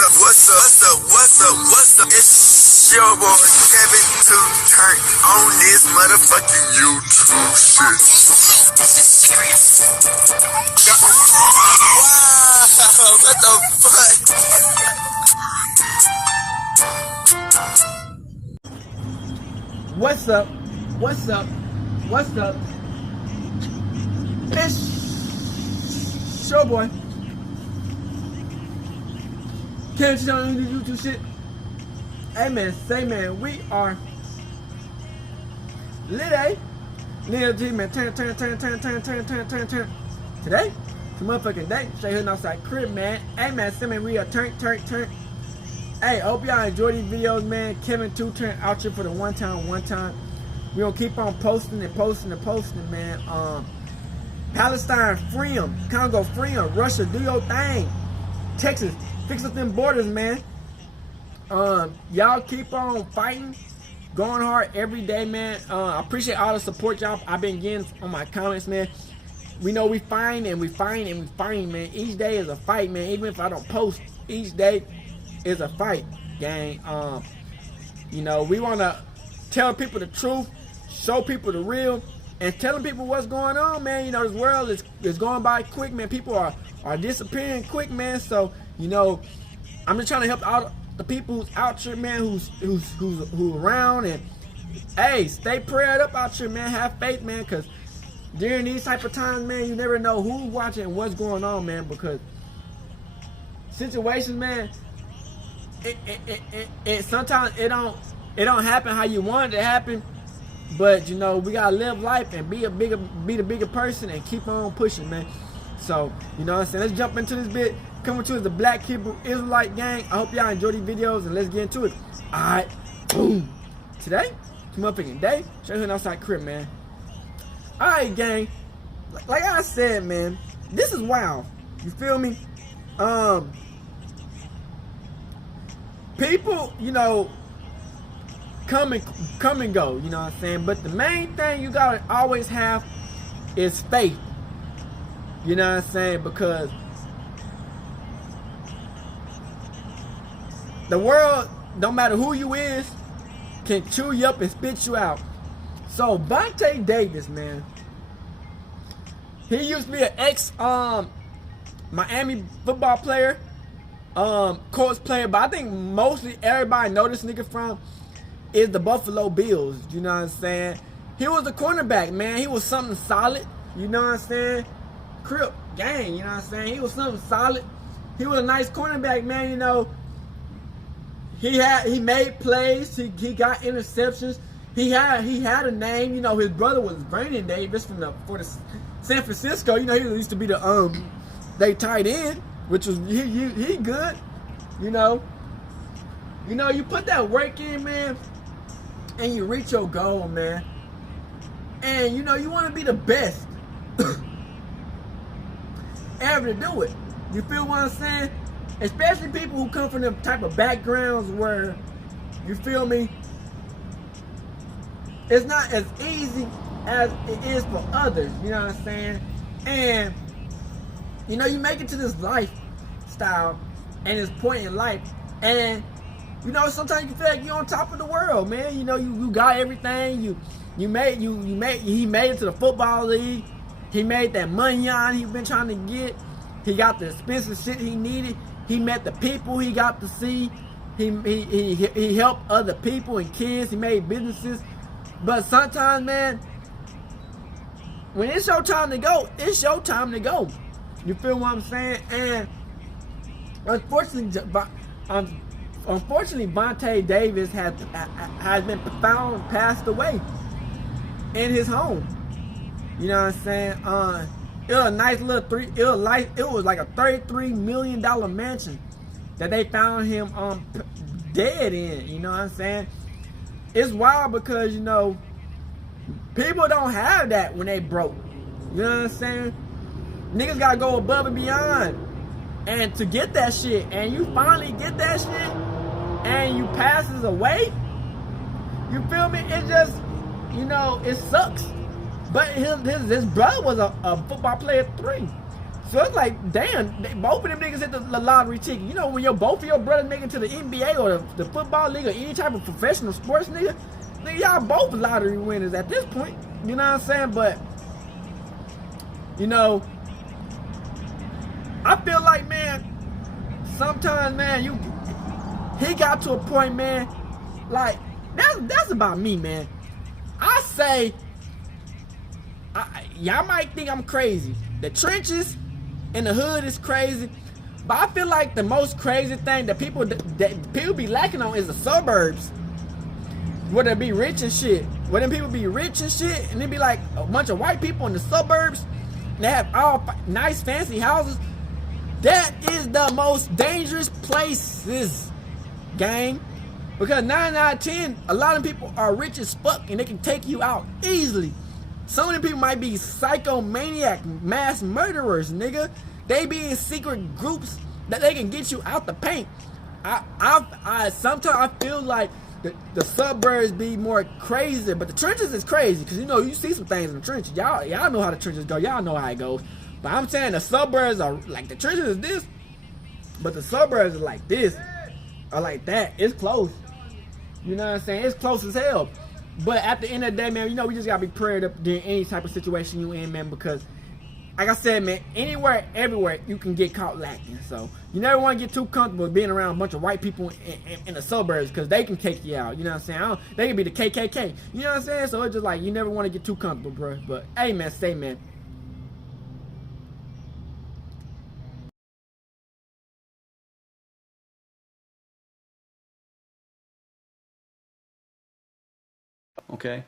What's up? It's your boy Kevin to turn on this motherfucking YouTube shit. This is serious. Wow, what the fuck? What's up? It's your boy Kevin to turn on this YouTube shit. Hey man, say man, we are lit, eh? Lil G man, turn. Today, it's a motherfucking day. Straight hitting outside crib, man. Hey man, say man, we are turn. Hey, hope y'all enjoy these videos, man. Kevin 2 turn out here for the one time. We gonna keep on posting, man. Palestine, free 'em. Congo, free 'em. Russia, do your thing. Texas, fix up them borders, man. Y'all keep on fighting, going hard every day, man. I appreciate all the support y'all I've been getting on my comments, man. We know we fighting, man. Each day is a fight, man. Even if I don't post, each day is a fight, gang. You know, we want to tell people the truth, show people the real, and telling people what's going on, man. You know, this world is going by quick, man. People are disappearing quick, man. So, you know, I'm just trying to help out the people who's out here, man, who's around, and hey, stay prayed up out here, man. Have faith, man, because during these type of times, man, you never know who's watching and what's going on, man, because situations, man, it sometimes it don't happen how you want it to happen, but you know, we gotta live life and be the bigger person and keep on pushing, man. So, you know what I'm saying? Let's jump into this bit. Coming to us, the Black Hebrew Israelite gang. I hope y'all enjoy these videos and let's get into it. Alright, boom. Today, it's a motherfucking day. Straight here outside crib, man. Alright, gang. Like I said, man, this is wild. You feel me? People, you know, come and go, you know what I'm saying? But the main thing you gotta always have is faith. You know what I'm saying? Because the world, no matter who you is, can chew you up and spit you out. So Vonte Davis, man, he used to be an ex Miami football player, Colts player, but I think mostly everybody know this nigga from is the Buffalo Bills. You know what I'm saying? He was a cornerback, man. He was something solid. You know what I'm saying? Crip gang. You know what I'm saying? He was something solid. He was a nice cornerback, man. You know. He made plays. He got interceptions. He had a name. You know, his brother was Brandon Davis for the San Francisco. You know, he used to be the they tight end, which was he good. You know, you put that work in, man, and you reach your goal, man. And you know, you want to be the best ever to do it. You feel what I'm saying? Especially people who come from them type of backgrounds where, you feel me, it's not as easy as it is for others, you know what I'm saying? And, you know, you make it to this lifestyle and this point in life, and, you know, sometimes you feel like you're on top of the world, man. You know, you got everything. He made it to the football league. He made that money on he's been trying to get. He got the expensive shit he needed. He met the people he got to see. He helped other people and kids. He made businesses. But sometimes, man, when it's your time to go, it's your time to go. You feel what I'm saying? And unfortunately, Vonte Davis has been passed away in his home. You know what I'm saying? It was a nice little it was like a $33 million mansion that they found him dead in. You know what I'm saying? It's wild because, you know, people don't have that when they broke. You know what I'm saying? Niggas gotta go above and beyond and to get that shit. And you finally get that shit and you passes away. You feel me? It just, you know, it sucks. But his brother was a football player 3. So it's like, damn, both of them niggas hit the lottery ticket. You know, when both of your brothers make it to the NBA or the football league or any type of professional sports, nigga, y'all both lottery winners at this point. You know what I'm saying? But, you know, I feel like, man, sometimes, man, he got to a point, man, like, that's about me, man. I say, y'all might think I'm crazy. The trenches in the hood is crazy, but I feel like the most crazy thing that people be lacking on is the suburbs, where they be rich and shit. Where them people be rich and shit, and they be like a bunch of white people in the suburbs, and they have all nice fancy houses. That is the most dangerous places, gang. Because 9 out of 10, a lot of people are rich as fuck and they can take you out easily. Some of them people might be psychomaniac mass murderers, nigga. They be in secret groups that they can get you out the paint. Sometimes I feel like the suburbs be more crazy, but the trenches is crazy because, you know, you see some things in the trenches. Y'all know how the trenches go. Y'all know how it goes. But I'm saying the suburbs are like, the trenches is this, but the suburbs are like this or like that. It's close. You know what I'm saying? It's close as hell. But at the end of the day, man, you know, we just gotta be prayed up during any type of situation you in, man, because like I said, man, anywhere, everywhere, you can get caught lacking. So you never want to get too comfortable being around a bunch of white people in the suburbs because they can take you out. You know what I'm saying? They can be the KKK. You know what I'm saying? So it's just like, you never want to get too comfortable, bro. But hey, man, stay, man. Okay.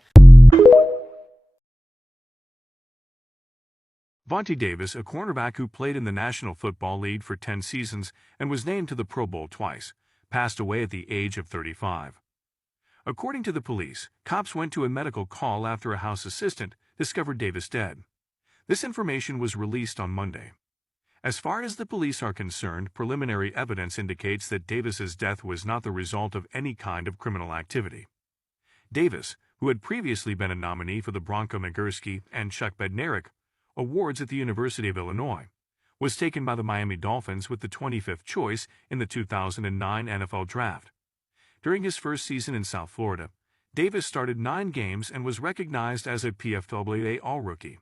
Vonte Davis, a cornerback who played in the National Football League for 10 seasons and was named to the Pro Bowl twice, passed away at the age of 35. According to the police, cops went to a medical call after a house assistant discovered Davis dead. This information was released on Monday. As far as the police are concerned, preliminary evidence indicates that Davis's death was not the result of any kind of criminal activity. Davis, who had previously been a nominee for the Bronco Nagurski and Chuck Bednarik awards at the University of Illinois, was taken by the Miami Dolphins with the 25th choice in the 2009 NFL Draft. During his first season in South Florida, Davis started 9 games and was recognized as a PFLAA All-Rookie.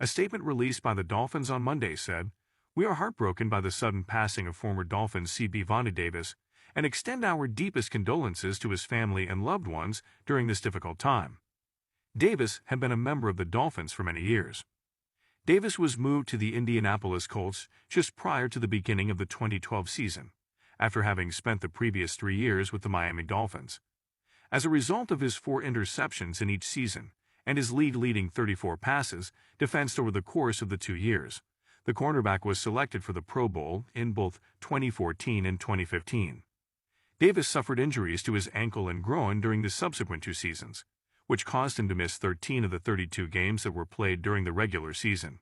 A statement released by the Dolphins on Monday said, "We are heartbroken by the sudden passing of former Dolphins CB Vonte Davis and extend our deepest condolences to his family and loved ones during this difficult time." Davis had been a member of the Dolphins for many years. Davis was moved to the Indianapolis Colts just prior to the beginning of the 2012 season, after having spent the previous 3 years with the Miami Dolphins. As a result of his 4 interceptions in each season and his league-leading 34 passes defensed over the course of the 2 years, the cornerback was selected for the Pro Bowl in both 2014 and 2015. Davis suffered injuries to his ankle and groin during the subsequent 2 seasons, which caused him to miss 13 of the 32 games that were played during the regular season.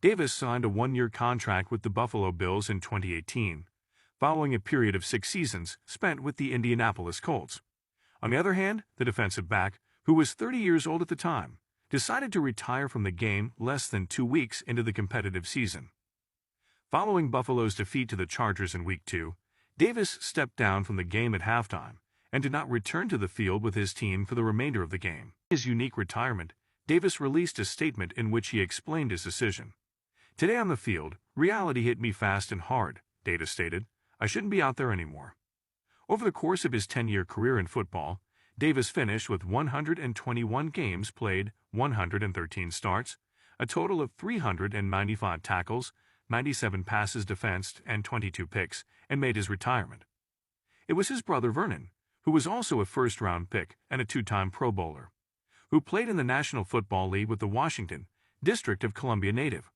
Davis signed a 1-year contract with the Buffalo Bills in 2018, following a period of 6 seasons spent with the Indianapolis Colts. On the other hand, the defensive back, who was 30 years old at the time, decided to retire from the game less than 2 weeks into the competitive season. Following Buffalo's defeat to the Chargers in Week 2, Davis stepped down from the game at halftime and did not return to the field with his team for the remainder of the game. In his unique retirement, Davis released a statement in which he explained his decision. "Today on the field, reality hit me fast and hard," Davis stated. "I shouldn't be out there anymore." Over the course of his 10-year career in football, Davis finished with 121 games played, 113 starts, a total of 395 tackles, 97 passes defensed, and 22 picks, and made his retirement. It was his brother Vernon, who was also a first-round pick and a 2-time Pro Bowler, who played in the National Football League with the Washington, District of Columbia native.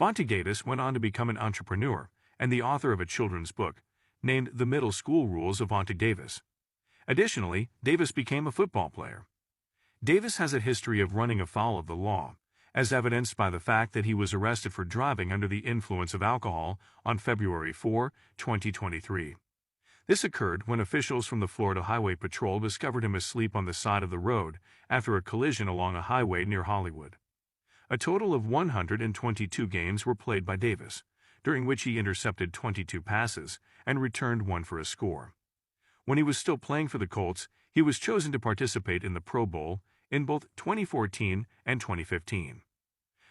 Vonte Davis went on to become an entrepreneur and the author of a children's book named The Middle School Rules of Vonte Davis. Additionally, Davis became a football player. Davis has a history of running afoul of the law, as evidenced by the fact that he was arrested for driving under the influence of alcohol on February 4, 2023. This occurred when officials from the Florida Highway Patrol discovered him asleep on the side of the road after a collision along a highway near Hollywood. A total of 122 games were played by Davis, during which he intercepted 22 passes and returned one for a score. When he was still playing for the Colts, he was chosen to participate in the Pro Bowl in both 2014 and 2015.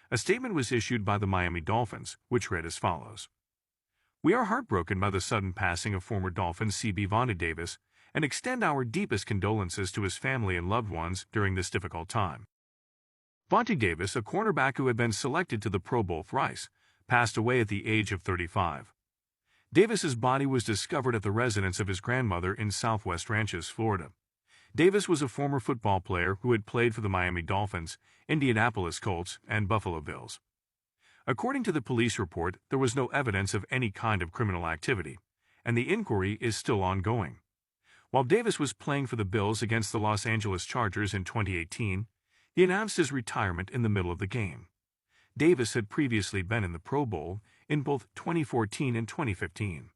A statement was issued by the Miami Dolphins, which read as follows: "We are heartbroken by the sudden passing of former Dolphins CB Vonte Davis and extend our deepest condolences to his family and loved ones during this difficult time." Vonte Davis, a cornerback who had been selected to the Pro Bowl thrice, passed away at the age of 35. Davis's body was discovered at the residence of his grandmother in Southwest Ranches, Florida. Davis was a former football player who had played for the Miami Dolphins, Indianapolis Colts, and Buffalo Bills. According to the police report, there was no evidence of any kind of criminal activity, and the inquiry is still ongoing. While Davis was playing for the Bills against the Los Angeles Chargers in 2018, he announced his retirement in the middle of the game. Davis had previously been in the Pro Bowl in both 2014 and 2015.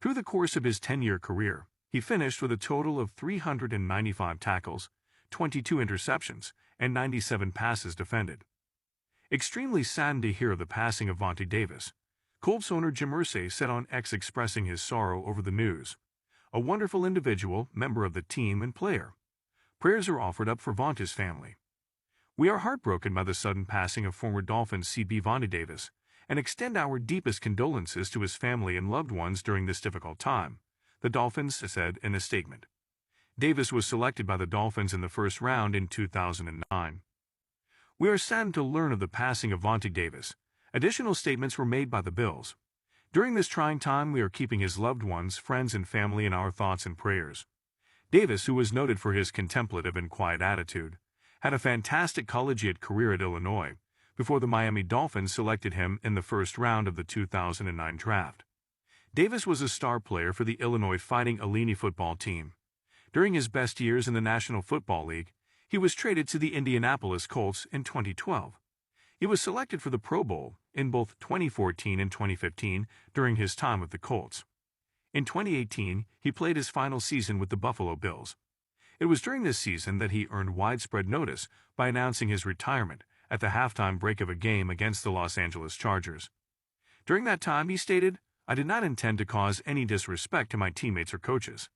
Through the course of his 10-year career, he finished with a total of 395 tackles, 22 interceptions, and 97 passes defended. Extremely saddened to hear of the passing of Vonte Davis, Colts owner Jim Irsay said on X, expressing his sorrow over the news, "A wonderful individual, member of the team, and player. Prayers are offered up for Vonte's family. We are heartbroken by the sudden passing of former Dolphins CB Vonte Davis and extend our deepest condolences to his family and loved ones during this difficult time," the Dolphins said in a statement. Davis was selected by the Dolphins in the first round in 2009. "We are saddened to learn of the passing of Vonte Davis." Additional statements were made by the Bills. "During this trying time, we are keeping his loved ones, friends, and family in our thoughts and prayers." Davis, who was noted for his contemplative and quiet attitude, had a fantastic collegiate career at Illinois before the Miami Dolphins selected him in the first round of the 2009 draft. Davis was a star player for the Illinois Fighting Illini football team. During his best years in the National Football League, he was traded to the Indianapolis Colts in 2012. He was selected for the Pro Bowl in both 2014 and 2015 during his time with the Colts. In 2018, he played his final season with the Buffalo Bills. It was during this season that he earned widespread notice by announcing his retirement at the halftime break of a game against the Los Angeles Chargers. During that time, he stated, "I did not intend to cause any disrespect to my teammates or coaches.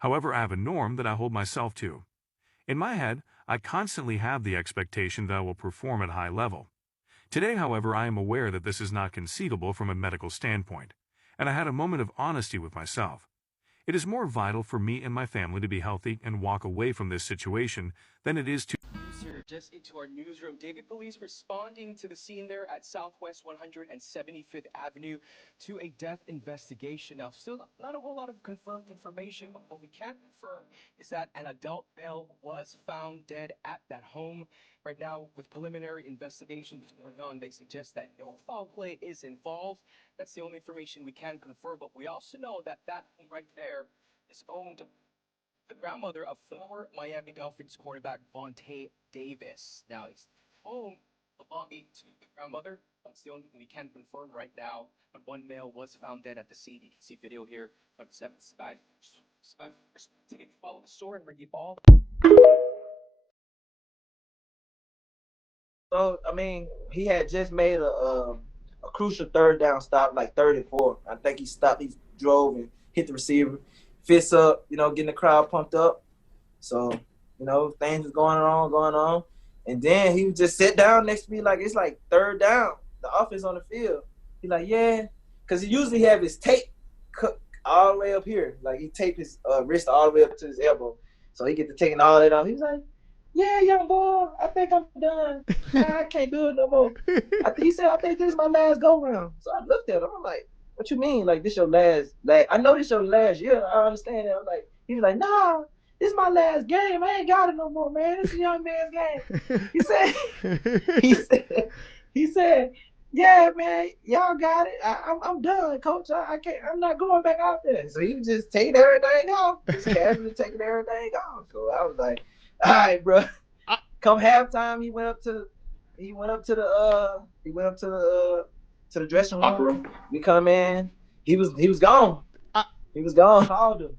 However, I have a norm that I hold myself to. In my head, I constantly have the expectation that I will perform at a high level. Today, however, I am aware that this is not conceivable from a medical standpoint, and I had a moment of honesty with myself. It is more vital for me and my family to be healthy and walk away from this situation than it is to..." Here, just into our newsroom, David, police responding to the scene there at Southwest 175th Avenue to a death investigation. Now, still not a whole lot of confirmed information, but what we can confirm is that an adult male was found dead at that home. Right now, with preliminary investigations going on, they suggest that no foul play is involved. That's the only information we can confirm, but we also know that that home right there is owned the grandmother of former Miami Dolphins quarterback Vonte Davis. Now, he's home belonging to the grandmother. That's the only thing we can confirm right now. But one male was found dead at the scene. You can see video here on 7 Sky. Take it, follow the story and bring you all. So I mean, he had just made a crucial third down stop, like 34. I think he stopped. He drove and hit the receiver, fists up, getting the crowd pumped up. So things was going on, and then he would just sit down next to me like it's like third down. The offense on the field. He like, yeah, because he usually have his tape cut all the way up here. Like he taped his wrist all the way up to his elbow, so he get to taking all that off. He was like, "Yeah, young boy, I think I'm done. I can't do it no more." He said, "I think this is my last go round." So I looked at him. I'm like, "What you mean? Like this your last? Like I know this your last year. I understand that." I'm like, he's like, "Nah, this is my last game. I ain't got it no more, man. This is a young man's game." He said, he said, "Yeah, man, y'all got it. I'm done, coach. I can't. I'm not going back out there." So he was just taking everything off, just casually taking everything off. So I was like, "All right, bro." Come halftime, he went up to the dressing room. We come in. He was gone. He was gone. Called him.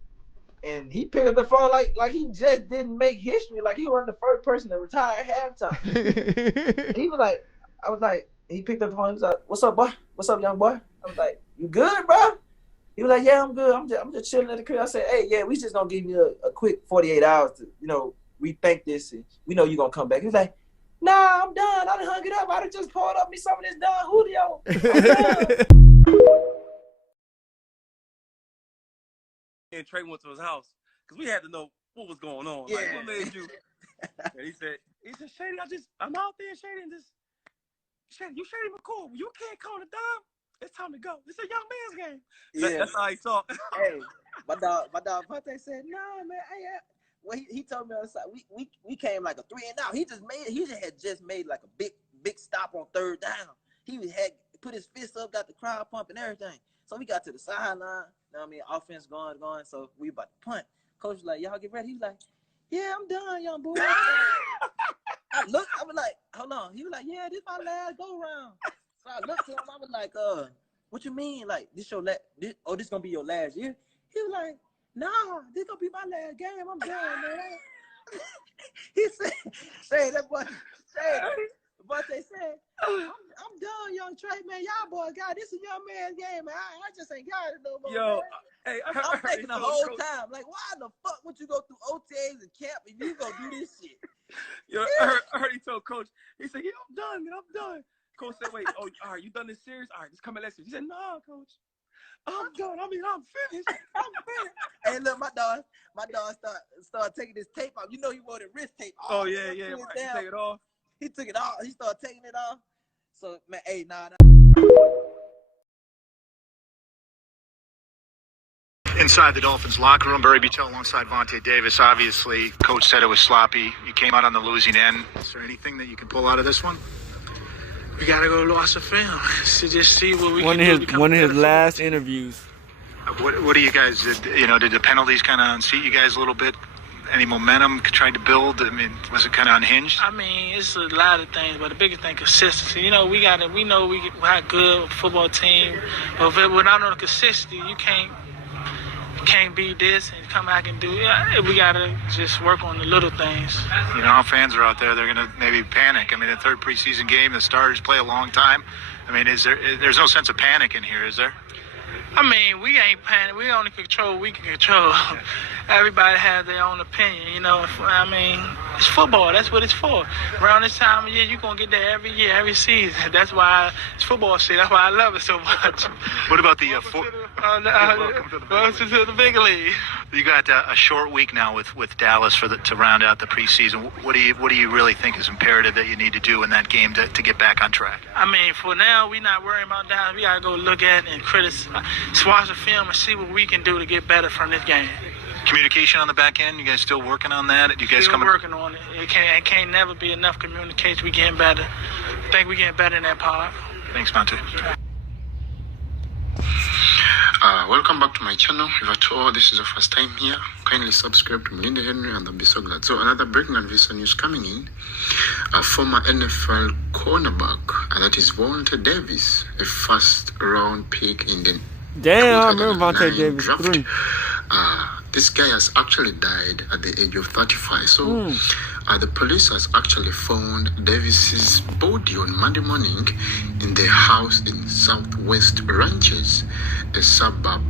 And he picked up the phone like he just didn't make history. Like he wasn't the first person to retire at halftime. He was like, I was like, he picked up the phone. He was like, "What's up, boy? What's up, young boy?" I was like, "You good, bro?" He was like, "Yeah, I'm good. I'm just chilling at the crib." I said, "Hey, yeah, we just gonna give you a quick 48 hours to, rethink this, and we know you're gonna come back." He was like, "Nah, I'm done. I done hung it up. I done just poured up me some of this Don Julio. I'm done." And Trey went to his house because we had to know what was going on. Yeah. Like, what made you? And he said, Shady, I'm out there, Shady, and Shady, Shady McCool, you can't call the dime. It's time to go. It's a young man's game. Yeah. That's how he talked. Hey, my dog Vonte said, "Nah, man. Hey, well, he told me on the side, we came like a 3 and out. He had just made like a big stop on third down. He had put his fist up, got the crowd pumping, everything. So we got to the sideline. You know what I mean? Offense going. So we about to punt. Coach was like, "Y'all get ready." He was like, "Yeah, I'm done, young boy." I was like, "Hold on." He was like, "Yeah, this my last go round." So I looked at him. I was like, "What you mean? Like this gonna be your last year?" He was like, "Nah, this gonna be my last game. I'm done, man." He said, "Say that boy, Vonte said, I'm done, young Trey, man. Y'all boys got this is a young man's game, man. I just ain't got it no more." Yo, man. hey, I'm thinking the whole time, like, why the fuck would you go through OTAs and camp if you gonna do this shit? Yo, I heard he told Coach, he said, "Yeah, I'm done, man. I'm done." Coach said, "Wait, all right, you done this series? All right, just come back next year." He said, "No, Coach, I'm done. I mean, I'm finished. I'm finished." Hey, look, my dog started taking his tape off. You know he wore the wrist tape. Oh, yeah, right. You take it off. He took it off. He started taking it off. So, man, hey, nah. Inside the Dolphins locker room, Barry Buttel alongside Vonte Davis. Obviously, coach said it was sloppy. You came out on the losing end. Is there anything that you can pull out of this one? We gotta go watch the film to just see what we One of his last interviews. What do you guys did? Did the penalties kind of unseat you guys a little bit? Any momentum tried to build? I mean, was it kind of unhinged? I mean, it's a lot of things, but the biggest thing, consistency. We know we got a good football team, but without no consistency, you can't be this and come back and do it. We gotta just work on the little things. You know how fans are out there, they're gonna maybe panic. I mean, the third preseason game, the starters play a long time. I mean, there's no sense of panic in here, is there? I mean, we ain't panic. We only control what we can control. Everybody has their own opinion, I mean, it's football. That's what it's for. Around this time of year, you're going to get there every year, every season. That's why it's football shit. That's why I love it so much. What about the welcome to the big league. You got a short week now with Dallas to round out the preseason. What do you really think is imperative that you need to do in that game to get back on track? I mean, for now, we're not worrying about Dallas. We got to go look at it and watch the film and see what we can do to get better from this game. Communication on the back end, you guys still working on that? You guys still working on it. It can't never be enough communication. We getting better. I think we getting better in that part. Thanks, Vonte. Welcome back to my channel. If at all this is your first time here, kindly subscribe to Melinda Henry and I'll be so glad. So another breaking and visa news coming in. A former NFL cornerback, and that is Vonte Davis, a first round pick in the Damn, I remember Vonte Davis. Draft. This guy has actually died at the age of 35. So the police has actually found Davis's body on Monday morning in their house in Southwest Ranches, a suburban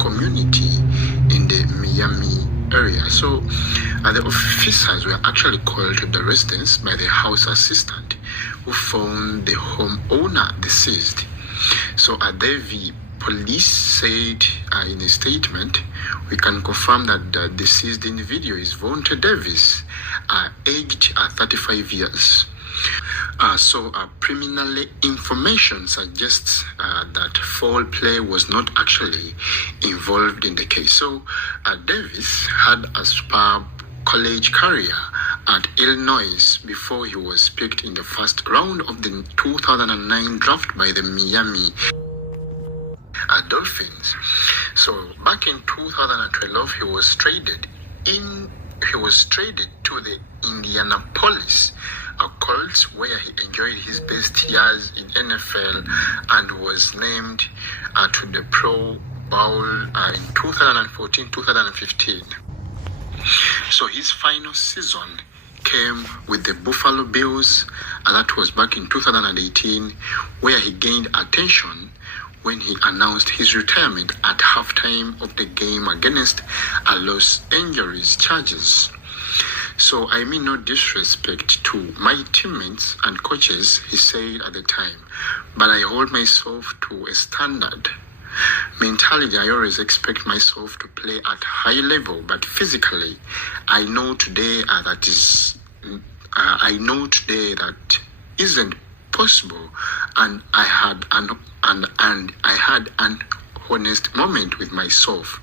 community in the Miami area. So the officers were actually called to the residence by the house assistant who found the homeowner deceased. So the police said in a statement, "We can confirm that the deceased individual is Vonte Davis, aged 35 years. So preliminary information suggests that foul play was not actually involved in the case. So Davis had a superb college career at Illinois before he was picked in the first round of the 2009 draft by the Miami Dolphins. So back in 2012, he was traded to the Indianapolis Colts, where he enjoyed his best years in NFL and was named to the Pro Bowl in 2014-2015. So his final season came with the Buffalo Bills, and that was back in 2018, where he gained attention when he announced his retirement at halftime of the game against Los Angeles Chargers. So I mean no disrespect to my teammates and coaches, he said at the time, but I hold myself to a standard. Mentally, I always expect myself to play at high level, but physically, I know today that isn't possible, and I had an honest moment with myself.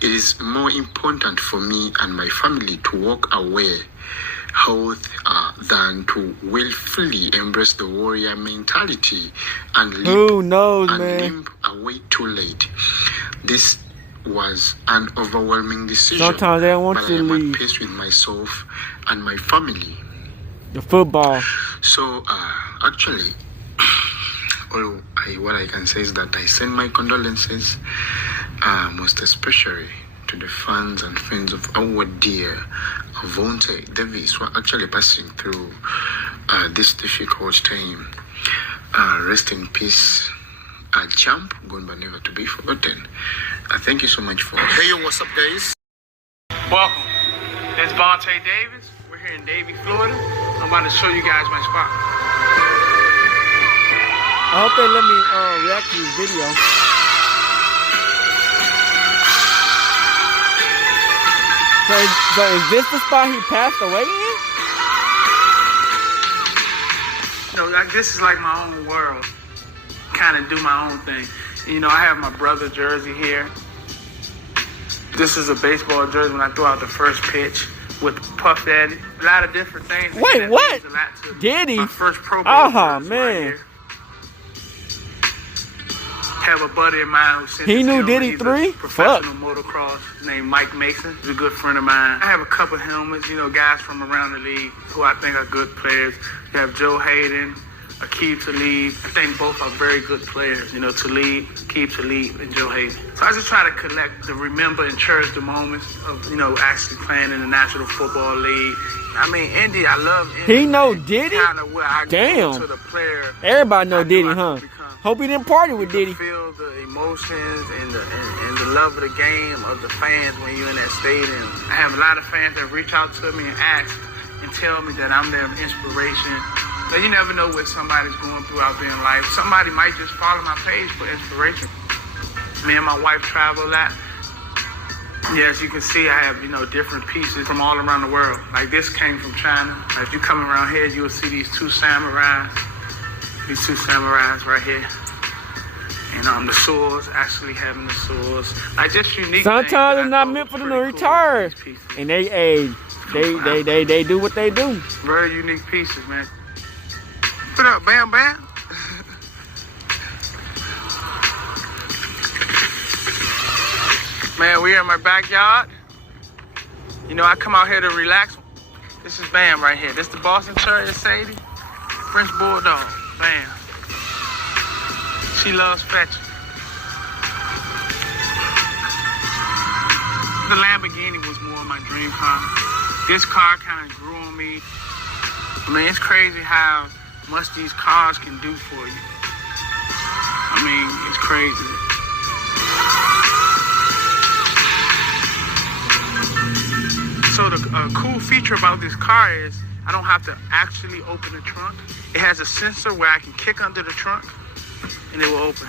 It is more important for me and my family to walk away health than to willfully embrace the warrior mentality and limp away too late. This was an overwhelming decision. Sometimes they don't want but you I to am leave. at peace with myself and my family. The football. So actually, what I can say is that I send my condolences, most especially to the fans and friends of our dear Vonte Davis, who are actually passing through this difficult time. Rest in peace, a champ, gone but never to be forgotten. Thank you so much for... Hey, yo, what's up, guys? Welcome. It's Vonte Davis. We're here in Davie, Florida. I'm about to show you guys my spot. I hope they let me react to this video. So is this the spot he passed away in? Like this is like my own world. Kind of do my own thing. You know, I have my brother jersey here. This is a baseball jersey when I threw out the first pitch with Puff Daddy. A lot of different things. Wait, what? Did he? My first Pro Bowl Oh, jersey man. right here. Have a buddy of mine who sent He this knew helmet. Diddy He's 3? a professional motocross named Mike Mason. He's a good friend of mine. I have a couple helmets, you know, guys from around the league who I think are good players. You have Joe Hayden, Aqib Talib. I think both are very good players. You know, Aqib Talib, and Joe Hayden. So I just try to collect, to remember and cherish the moments of, you know, actually playing in the National Football League. I mean, Indy, I love Indy. He know Diddy? Kind of where I Damn. go to the player. Everybody know Diddy, huh? Hope he didn't party with Diddy. Feel the emotions and the love of the game of the fans when you're in that stadium. I have a lot of fans that reach out to me and ask and tell me that I'm their inspiration. But you never know what somebody's going through out there in life. Somebody might just follow my page for inspiration. Me and my wife travel a lot. Yes, you can see I have, you know, different pieces from all around the world. Like this came from China. If you come around here, you'll see these two samurais. These two samurais right here. And the swords, actually having the swords. Like just unique. Sometimes it's not meant for them to retire. And they do what they do. Very unique pieces, man. What up, Bam Bam? Man, we're in my backyard. You know, I come out here to relax. This is Bam right here. This is the Boston Terrier Sadie. French Bulldog. Bam. She loves fetching. The Lamborghini was more my dream car. This car kind of grew on me. I mean, it's crazy how much these cars can do for you. I mean, it's crazy. So the cool feature about this car is I don't have to actually open the trunk. It has a sensor where I can kick under the trunk and it will open.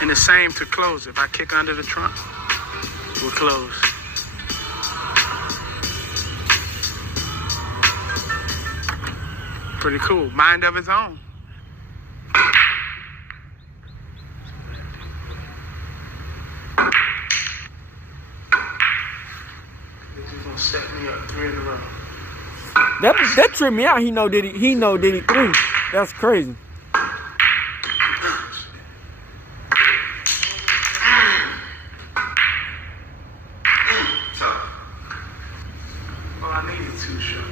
And the same to close. If I kick under the trunk, it will close. Pretty cool. Mind of its own. This is gonna set me up 3 in a row. That tripped me out. He know Diddy 3. That's crazy. Well, I needed 2 shots.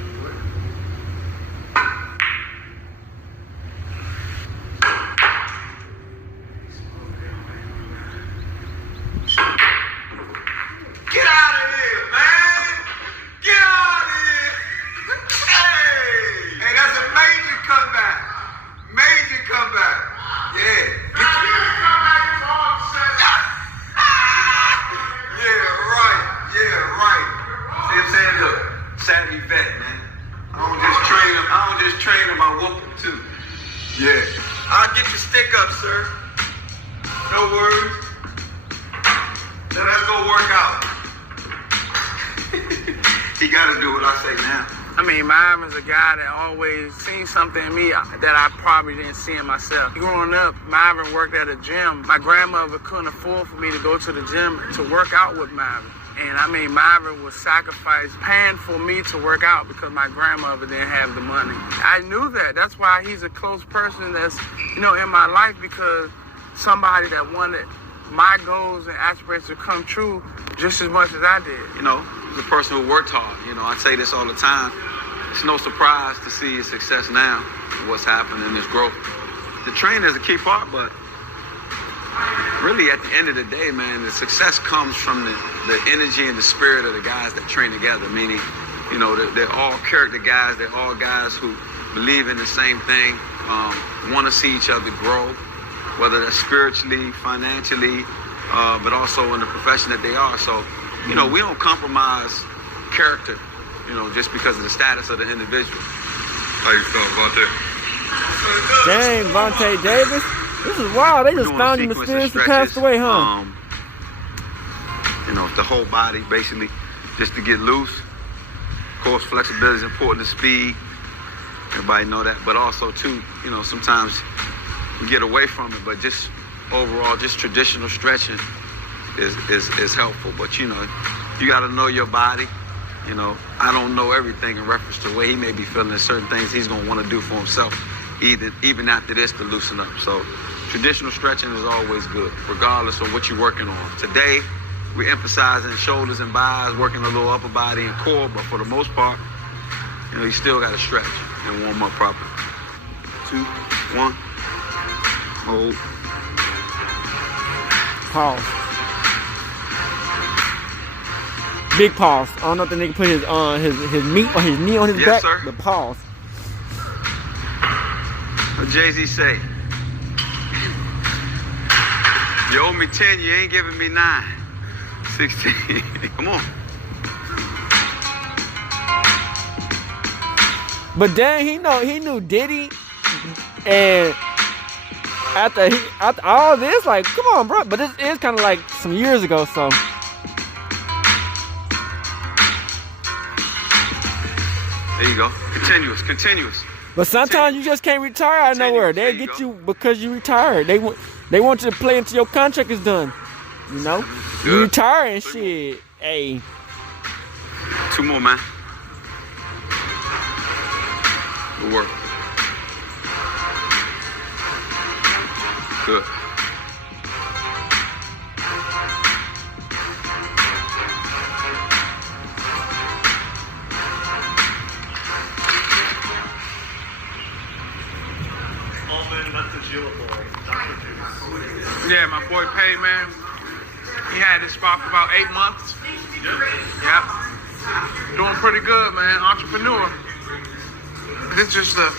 Yeah. I'll get your stick up, sir. No worries. Then let's go work out. He gotta do what I say now. I mean, Marvin's a guy that always seen something in me that I probably didn't see in myself. Growing up, Marvin worked at a gym. My grandmother couldn't afford for me to go to the gym to work out with Marvin. And I mean, Marvin would sacrifice paying for me to work out because my grandmother didn't have the money. I knew that. That's why he's a close person that's, in my life, because somebody that wanted my goals and aspirations to come true just as much as I did. The person who worked hard. I say this all the time. It's no surprise to see his success now, what's happening, his growth. The training is a key part, but really at the end of the day, man, the success comes from the energy and the spirit of the guys that train together, meaning, they're all character guys. They're all guys who believe in the same thing, want to see each other grow, whether that's spiritually, financially, but also in the profession that they are. So, we don't compromise character, just because of the status of the individual. How you feeling, Vonte? Dang, Vonte Davis. This is wild. They just found him mysteriously passed away, huh? The whole body, basically, just to get loose. Of course, flexibility is important to speed. Everybody know that. But also, too, sometimes we get away from it. But just overall, just traditional stretching is helpful. But, you got to know your body. I don't know everything in reference to the way he may be feeling. There's certain things he's going to want to do for himself, even after this, to loosen up. So traditional stretching is always good, regardless of what you're working on. Today, we're emphasizing shoulders and buys, working a little upper body and core, but for the most part, you still got to stretch and warm up properly. 2, 1, hold. Pause. Big pause. I don't know if the nigga put his meat or his knee on his back. Sir. But pause. What Jay-Z say? You owe me 10, you ain't giving me 9. 16. Come on. But dang, he knew Diddy, and after all this, like, come on, bro. But this is kind of like some years ago, so. There you go. Continuous. But sometimes you just can't retire out of nowhere. They'll get you because you retired. They want you to play until your contract is done. Good. You retire and shit. Hey. 2 more, man. Good work. Good. Yeah, my boy Pay, man. He had this spot for about 8 months. Yep. Doing pretty good, man. Entrepreneur. This is just a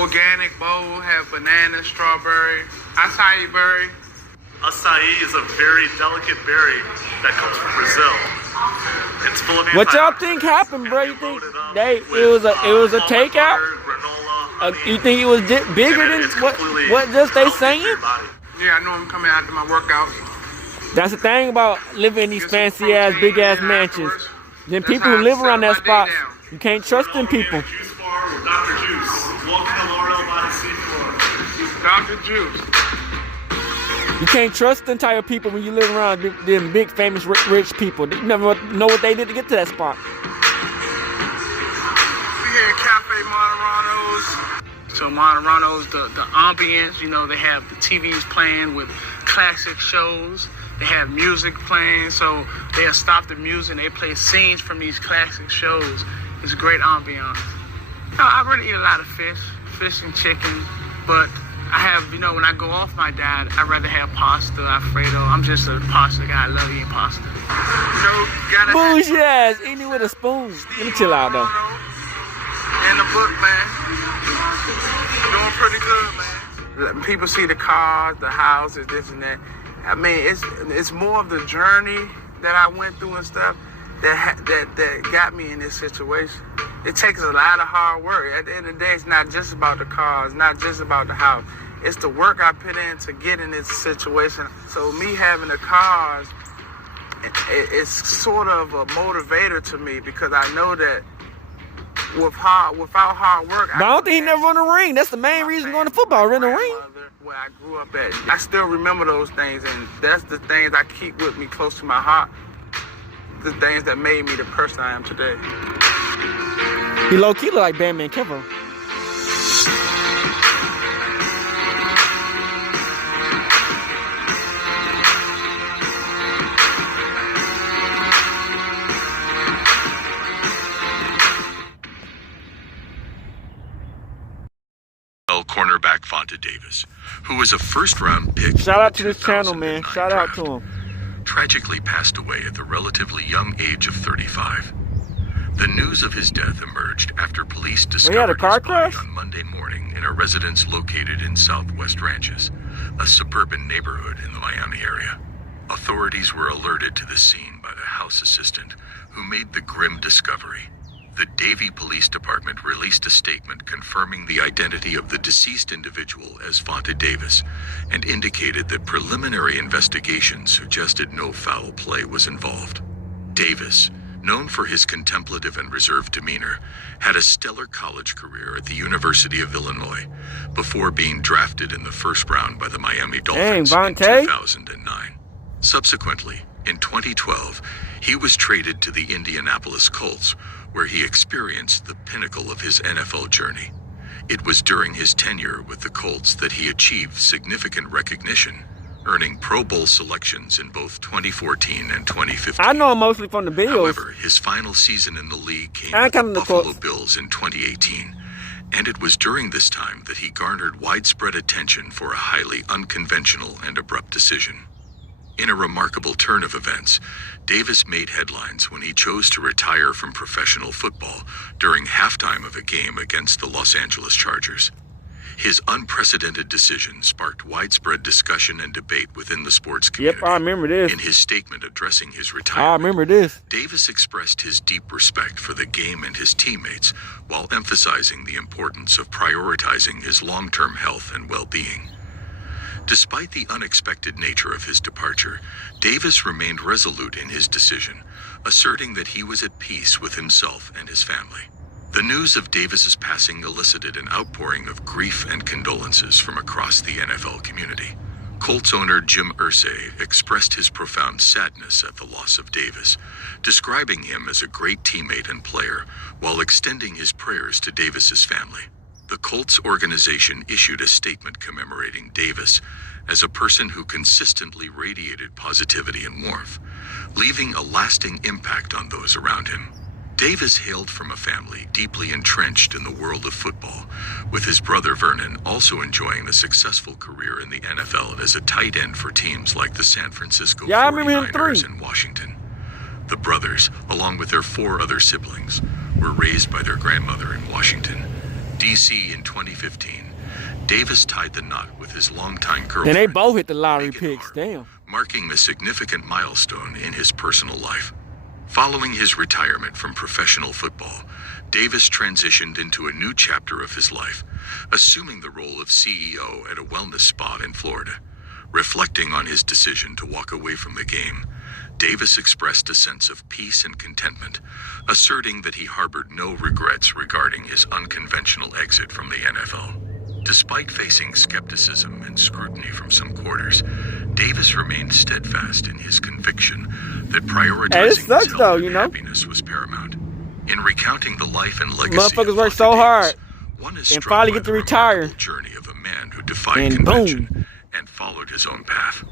organic bowl. Have banana, strawberry, acai berry. Acai is a very delicate berry that comes from Brazil. It's full of What y'all think happened, bro? You think it was a takeout? You think it was bigger than what just they saying? Yeah, I know I'm coming after my workouts. That's the thing about living in these fancy ass, big ass mansions. Then people who live around that spot, you can't trust them people. Juice bar with Dr. Juice. Walking the L'Oreal by the seafloor. Dr. Juice. You can't trust them type of people when you live around them big, famous, rich people. You never know what they did to get to that spot. We here at Cafe Monterano's. So Monterano's, the ambience, they have the TVs playing with classic shows. They have music playing, so they'll stop the music and they play scenes from these classic shows. It's a great ambiance. I really eat a lot of fish and chicken, but I have, when I go off my diet, I'd rather have pasta, Alfredo. I'm just a pasta guy. I love eating pasta. Bougie ass, eating it with a spoon. Let me chill out, though. In the book, man. Doing pretty good, man. People see the cars, the houses, this and that. I mean, it's more of the journey that I went through and stuff that got me in this situation. it takes a lot of hard work. At the end of the day, it's not just about the car. It's not just about the house. It's the work I put in to get in this situation. So me having the cars, it's sort of a motivator to me because I know that without hard work, but I don't think he never run a ring. That's the main reason going to football, run a ring. Where I grew up at, I still remember those things, and that's the things I keep with me close to my heart. The things that made me the person I am today. He low-key look like Batman Kevin. Cornerback Vonte Davis, who was a first-round pick. Shout out to this channel, man. Shout out to him. Tragically passed away at the relatively young age of 35. The news of his death emerged after police discovered his body on Monday morning in a residence located in Southwest Ranches, a suburban neighborhood in the Miami area. Authorities were alerted to the scene by the house assistant who made the grim discovery. The Davie Police Department released a statement confirming the identity of the deceased individual as Vonte Davis and indicated that preliminary investigation suggested no foul play was involved. Davis, known for his contemplative and reserved demeanor, had a stellar college career at the University of Illinois before being drafted in the first round by the Miami Dolphins in 2009. Subsequently, in 2012, he was traded to the Indianapolis Colts, where he experienced the pinnacle of his NFL journey. It was during his tenure with the Colts that he achieved significant recognition, earning Pro Bowl selections in both 2014 and 2015. I know him mostly from the Bills. However, his final season in the league came with the Buffalo Bills in 2018, and it was during this time that he garnered widespread attention for a highly unconventional and abrupt decision. In a remarkable turn of events, Davis made headlines when he chose to retire from professional football during halftime of a game against the Los Angeles Chargers. His unprecedented decision sparked widespread discussion and debate within the sports community. Yep, I remember this. In his statement addressing his retirement, Davis expressed his deep respect for the game and his teammates while emphasizing the importance of prioritizing his long-term health and well-being. Despite the unexpected nature of his departure, Davis remained resolute in his decision, asserting that he was at peace with himself and his family. The news of Davis's passing elicited an outpouring of grief and condolences from across the NFL community. Colts owner Jim Irsay expressed his profound sadness at the loss of Davis, describing him as a great teammate and player while extending his prayers to Davis's family. The Colts organization issued a statement commemorating Davis as a person who consistently radiated positivity and warmth, leaving a lasting impact on those around him. Davis hailed from a family deeply entrenched in the world of football, with his brother Vernon also enjoying a successful career in the NFL as a tight end for teams like the San Francisco 49ers and Washington. The brothers, along with their 4 other siblings, were raised by their grandmother in Washington, D.C. in 2015. Davis tied the knot with his longtime girlfriend. And they both hit the lottery picks, damn. Marking a significant milestone in his personal life. Following his retirement from professional football, Davis transitioned into a new chapter of his life, assuming the role of CEO at a wellness spa in Florida. Reflecting on his decision to walk away from the game, Davis expressed a sense of peace and contentment, asserting that he harbored no regrets regarding his unconventional exit from the NFL. Despite facing skepticism and scrutiny from some quarters, Davis remained steadfast in his conviction that prioritizing his health and happiness was paramount. In recounting the life and legacy motherfuckers work so hard and finally get to retire. Journey of a man who defied convention and followed his own path.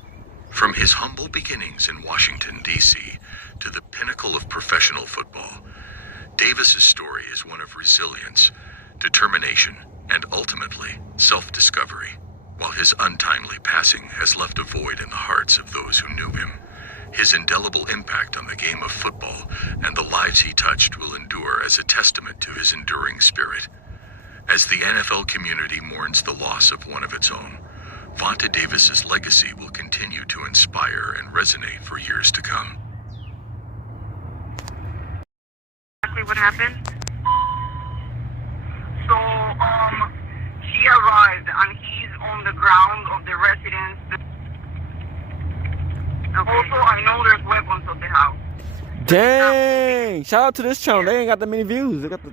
From his humble beginnings in Washington, D.C., to the pinnacle of professional football, Davis's story is one of resilience, determination, and ultimately, self-discovery. While his untimely passing has left a void in the hearts of those who knew him, his indelible impact on the game of football and the lives he touched will endure as a testament to his enduring spirit. As the NFL community mourns the loss of one of its own, Vonte Davis's legacy will continue to inspire and resonate for years to come. Exactly what happened? Dang! Shout out to this channel. They ain't got that many views. They got the.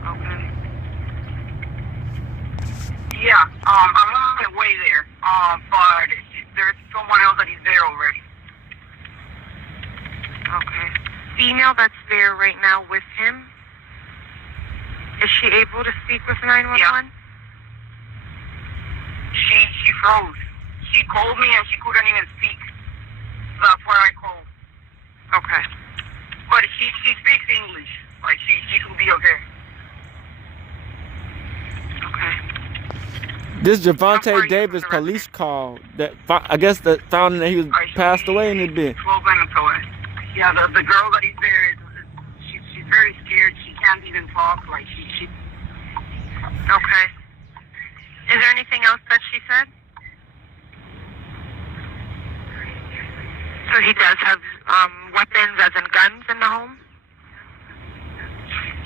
Okay. Yeah. I'm on my way there. But there's someone else that is there already. Okay. Female that's there right now with him. Is she able to speak with 911? Yeah. She froze. She called me and she couldn't even speak. That's why I called. Okay. But she speaks English. Like she will be okay. Okay. This Vonte Davis police call that I guess that found that he was passed away in it bit. 12 minutes away. Yeah, the girl that is there, she's very scared. She can't even talk. Like she. Okay. Is there anything else that she said? So he does have weapons, as in guns, in the home?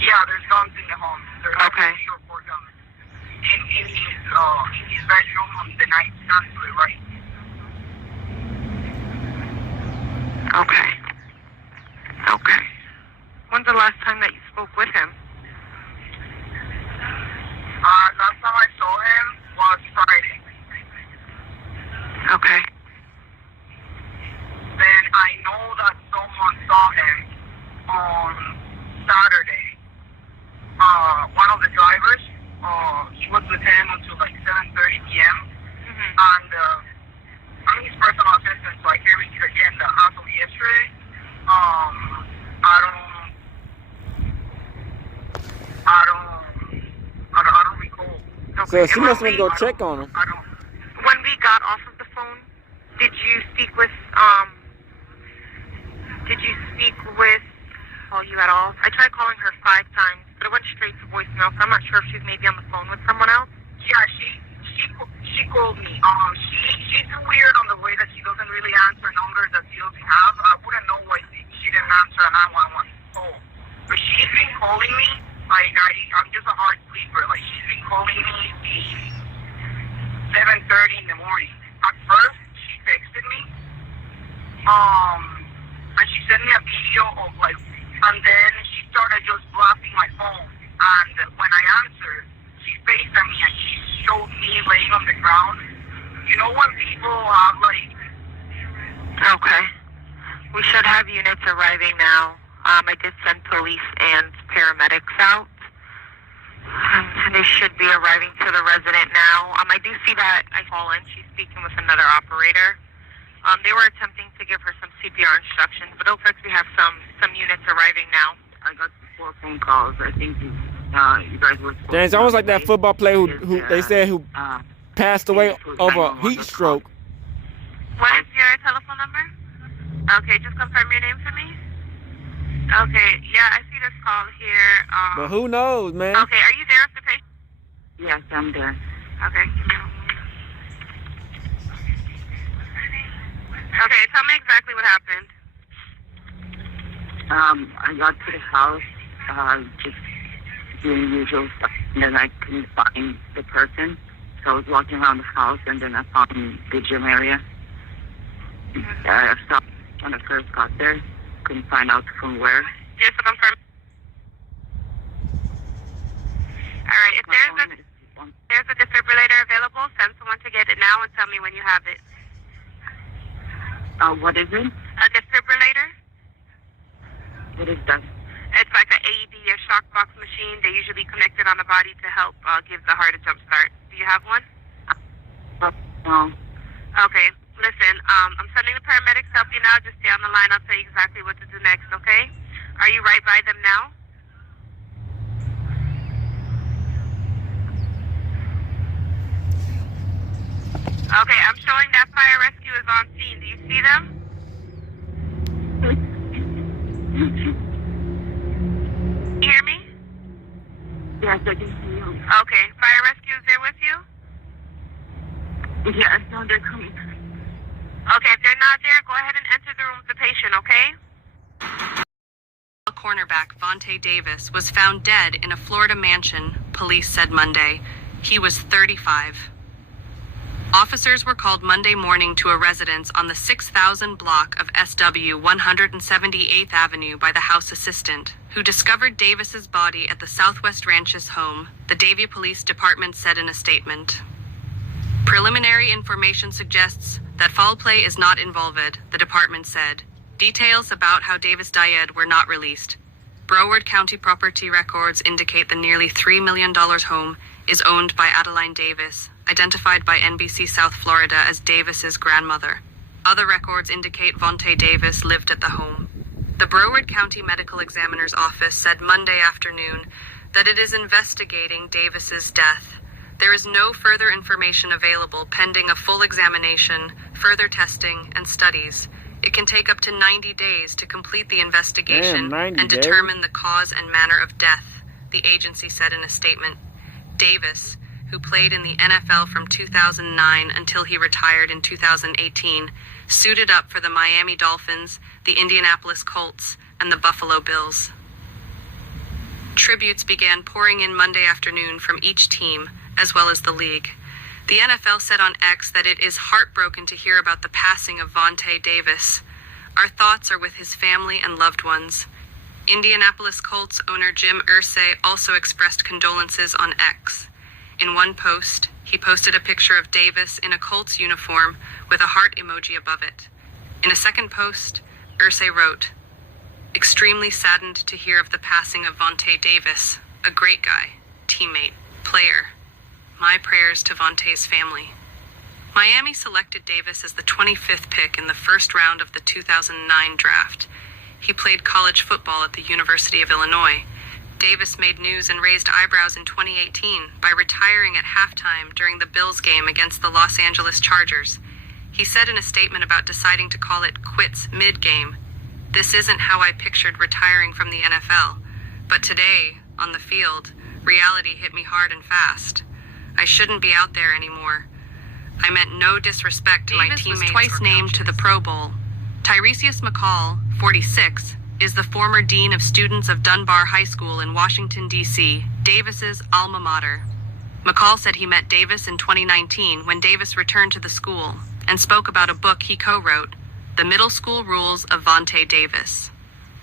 Yeah, there's guns in the home. There's okay. 3 or 4 guns. In his bedroom on the nightstand to the right. Okay. Okay. When's the last time that you spoke with him? Last time I saw him was Friday. Okay. Then I know that someone saw him on Saturday. One of the drivers, he was with him until like 7:30 p.m. And I'm his personal assistant, so I can't reach it again. As of yesterday, I don't recall. So she must want to go check on him. When we got off of the phone, did you speak with you at all? I tried calling her 5 times, but it went straight to voicemail, so I'm not sure if she's maybe on the phone with someone else. Yeah, she called me. She's weird on the way that she doesn't really answer numbers that she doesn't have. I wouldn't know why she didn't answer a 911 call. But she's been calling me. Like I'm just a hard sleeper. Like she's been calling me 7:30 in the morning. At first, she texted me. And she sent me a video of like, and then she started just blasting my phone. And when I answered, she FaceTimed me and she showed me laying on the ground. You know when people have like. Okay. We should have units arriving now. I did send police and paramedics out. They should be arriving to the resident now. I do see that I call in. She's speaking with another operator. They were attempting to give her some CPR instructions, but it looks like we have some units arriving now. I got 4 phone calls. I think you guys were. Dang, it's almost like that football player who they said who passed away over a heat stroke. What is your telephone number? Okay, just confirm your name for me. Okay, yeah, I see this call here. But who knows, man? Okay, are you there with the patient? Yes, I'm there. Okay. Okay, tell me exactly what happened. I got to the house, just doing usual stuff, and then I couldn't find the person. So I was walking around the house, and then I found the gym area. I stopped when I first got there. Couldn't find out from where. Just to confirm. All right, if there's a defibrillator available, send someone to get it now and tell me when you have it. What is it? A defibrillator. What is that? It's like an AED, a shock box machine. They usually connected on the body to help give the heart a jump start. Do you have one? No. Okay. Listen, I'm sending the paramedics to help you now. Just stay on the line. I'll tell you exactly what to do next, okay? Are you right by them now? Okay, I'm showing that fire rescue is on scene. Do you see them? You hear me? Yes, I can see you. Okay, fire rescue is there with you? Yes, no, they're coming. Okay, if they're not there, go ahead and enter the room with the patient, okay? Cornerback Vonte Davis was found dead in a Florida mansion, police said Monday. He was 35. Officers were called Monday morning to a residence on the 6000 block of SW 178th Avenue by the house assistant, who discovered Davis's body at the Southwest Ranches home, the Davie Police Department said in a statement. Preliminary information suggests that foul play is not involved, the department said. Details about how Davis died were not released. Broward County property records indicate the nearly $3 million home is owned by Adeline Davis, identified by NBC South Florida as Davis's grandmother. Other records indicate Vonte Davis lived at the home. The Broward County Medical Examiner's Office said Monday afternoon that it is investigating Davis's death. There is no further information available pending a full examination, further testing, and studies. It can take up to 90 days to complete the investigation and determine the cause and manner of death, the agency said in a statement. Davis, who played in the NFL from 2009 until he retired in 2018, suited up for the Miami Dolphins, the Indianapolis Colts, and the Buffalo Bills. Tributes began pouring in Monday afternoon from each team, as well as the league. The NFL said on X that it is heartbroken to hear about the passing of Vonte Davis. Our thoughts are with his family and loved ones. Indianapolis Colts owner Jim Irsay also expressed condolences on X. In one post, he posted a picture of Davis in a Colts uniform with a heart emoji above it. In a second post, Irsay wrote, "Extremely saddened to hear of the passing of Vonte Davis, a great guy, teammate, player. My prayers to Vonte's family." Miami selected Davis as the 25th pick in the first round of the 2009 draft. He played college football at the University of Illinois. Davis made news and raised eyebrows in 2018 by retiring at halftime during the Bills game against the Los Angeles Chargers. He said in a statement about deciding to call it quits mid-game, "This isn't how I pictured retiring from the NFL. But today, on the field, reality hit me hard and fast. I shouldn't be out there anymore. I meant no disrespect to my teammates." Davis was twice named to the Pro Bowl. Tiresias McCall, 46, is the former dean of students of Dunbar High School in Washington, D.C., Davis's alma mater. McCall said he met Davis in 2019 when Davis returned to the school and spoke about a book he co-wrote, The Middle School Rules of Vonte Davis.